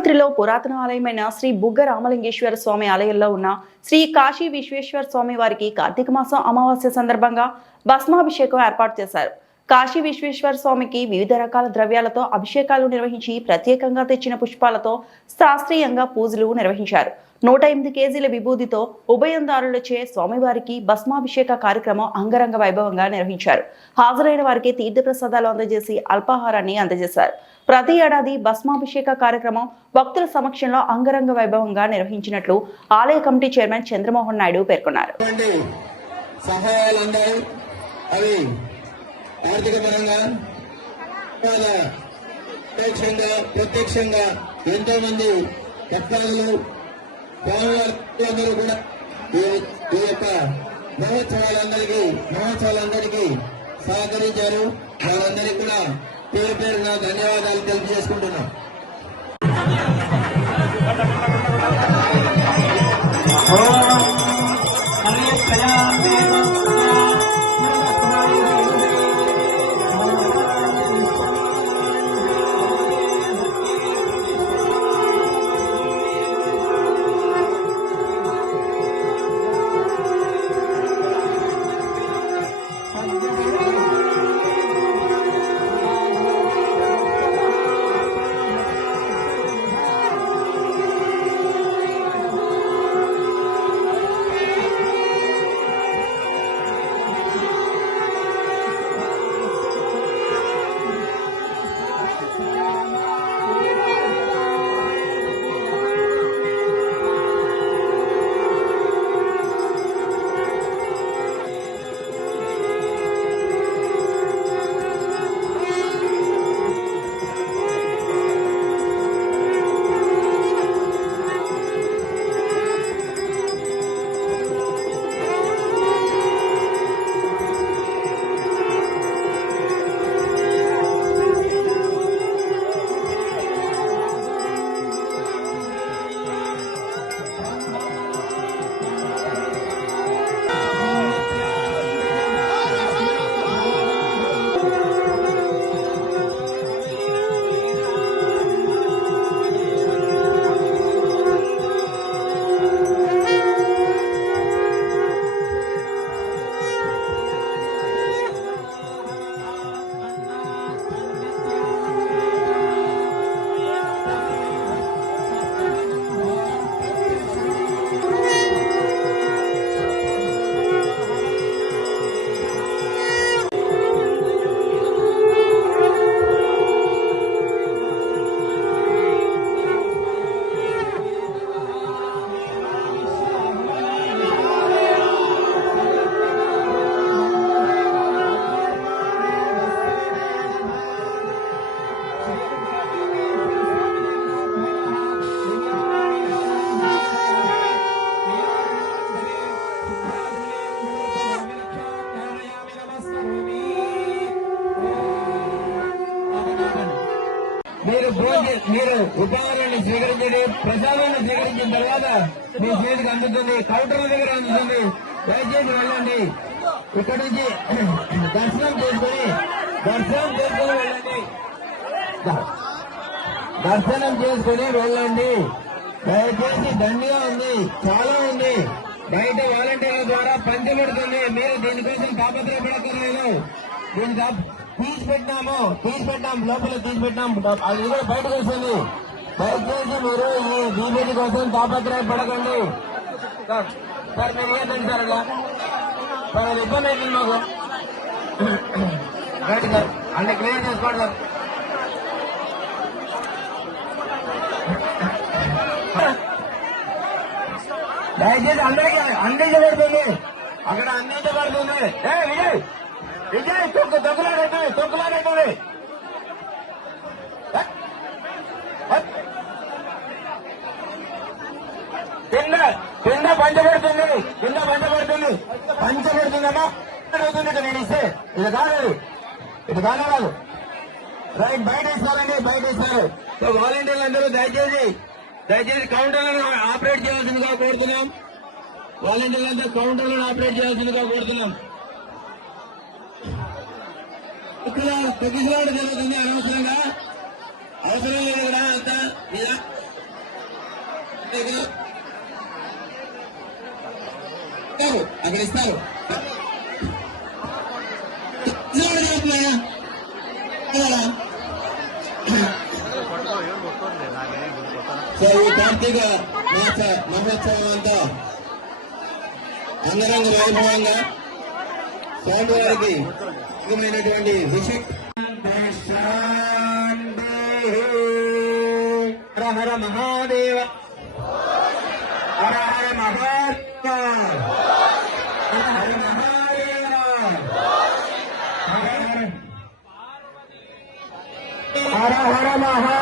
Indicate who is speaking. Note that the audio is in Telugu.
Speaker 1: తాడిపత్రిలో పురాతన ఆలయమైన శ్రీ బుగ్గ రామలింగేశ్వర స్వామి ఆలయంలో ఉన్న శ్రీ కాశీ విశ్వేశ్వర స్వామి వారికి కార్తీక మాసం అమావాస్య సందర్భంగా భస్మాభిషేకం ఏర్పాటు చేశారు. కాశీ విశ్వేశ్వర స్వామికి వివిధ రకాల ద్రవ్యాలతో అభిషేకాలు నిర్వహించి ప్రత్యేకంగా తెచ్చిన పుష్పాలతో శాస్త్రీయంగా పూజలు నిర్వహించారు. నూట ఎనిమిది కేజీల విభూతితో ఉభయందారులచే స్వామివారికి భస్మాభిషేక కార్యక్రమం అంగరంగ వైభవంగా నిర్వహించారు. హాజరైన వారికి తీర్థప్రసాదాలు అందజేసి అల్పాహారాన్ని అందజేశారు. ప్రతి ఏడాది భస్మాభిషేక కార్యక్రమం భక్తుల సమక్షంలో అంగరంగ వైభవంగా నిర్వహించినట్లు ఆలయ కమిటీ చైర్మన్ చంద్రమోహన్ నాయుడు పేర్కొన్నారు.
Speaker 2: అవి ఆర్థిక పరంగా ప్రత్యక్షంగా ప్రత్యక్షంగా ఎంతో మంది భక్తాదులు స్వామివారందరూ కూడా ఈ- యొక్క మహోత్సవాలందరికీ మహోత్సవాలందరికీ సహకరించారు. వాళ్ళందరికీ కూడా పేరు పేరున ధన్యవాదాలు తెలియజేసుకుంటున్నాం. Oh. మీరు మీరు ఉపహారాన్ని స్వీకరించండి ప్రసాదాన్ని స్వీకరించిన తర్వాత మీ చేతికి అందుతుంది కౌంటర్ల దగ్గర అందుతుంది. దయచేసి వెళ్ళండి. ఇక్కడ నుంచి దర్శనం చేసుకుని దర్శనం చేసుకుని వెళ్ళండి. దర్శనం చేసుకుని వెళ్ళండి. దయచేసి దండిగా ఉంది చాలా ఉంది. బయట వాలంటీర్ల ద్వారా పంచబడుతుంది. మీరు దీనికోసం తాపత్రయపడక్కర్లేదు. దీని తీసి పెట్టినాము తీసి పెట్టాం లోపల తీసి పెట్టాం అది కూడా బయటకు వస్తుంది దయచేసి మీరు ఈ బీజేపీ కోసం తాపత్రయపడకండి సార్ సార్ మీరు ఏంటండి సార్ అట్లా? సార్ అది ఇబ్బంది అవుతుంది మాకు. రైట్ సార్ అన్ని క్లియర్ చేసుకోండి సార్. దయచేసి అందరికీ అందించబడుతుంది. అక్కడ అందించబడుతుంది. ఏ విజయ్! విజయ్ తొక్కు తొక్కులాడైతుంది తొక్కులాడైతుంది కింద కింద పంచబడుతుంది కింద పంచబడుతుంది పంచబడుతుందమ్మా అవుతుంది నేను ఇస్తే. ఇది కాలేదు. ఇది కాదు రైట్ బయట ఇస్తారండి బయట ఇస్తారు సో వాలంటీర్లు అందరూ దయచేసి దయచేసి కౌంటర్లను ఆపరేట్ చేయాల్సిందిగా కోరుతున్నాం. వాలంటీర్లు అందరూ కౌంటర్లను ఆపరేట్ చేయాల్సిందిగా కోరుతున్నాం. ఇక్కడ తగ్గిసలాట జరుగుతుంది అనవసరంగా. అవసరం లేదు ఇక్కడ అంత. ఇస్తారు, అక్కడ ఇస్తారు సో ఈ కార్తీక మహోత్సవం అంతా అంగరంగ వైభవంగా స్వామివారికి ముఖ్యమైనటువంటి విశిష్ట హర హర మహాదేవ హర హర మహాదేవ హర హర మహాదేవ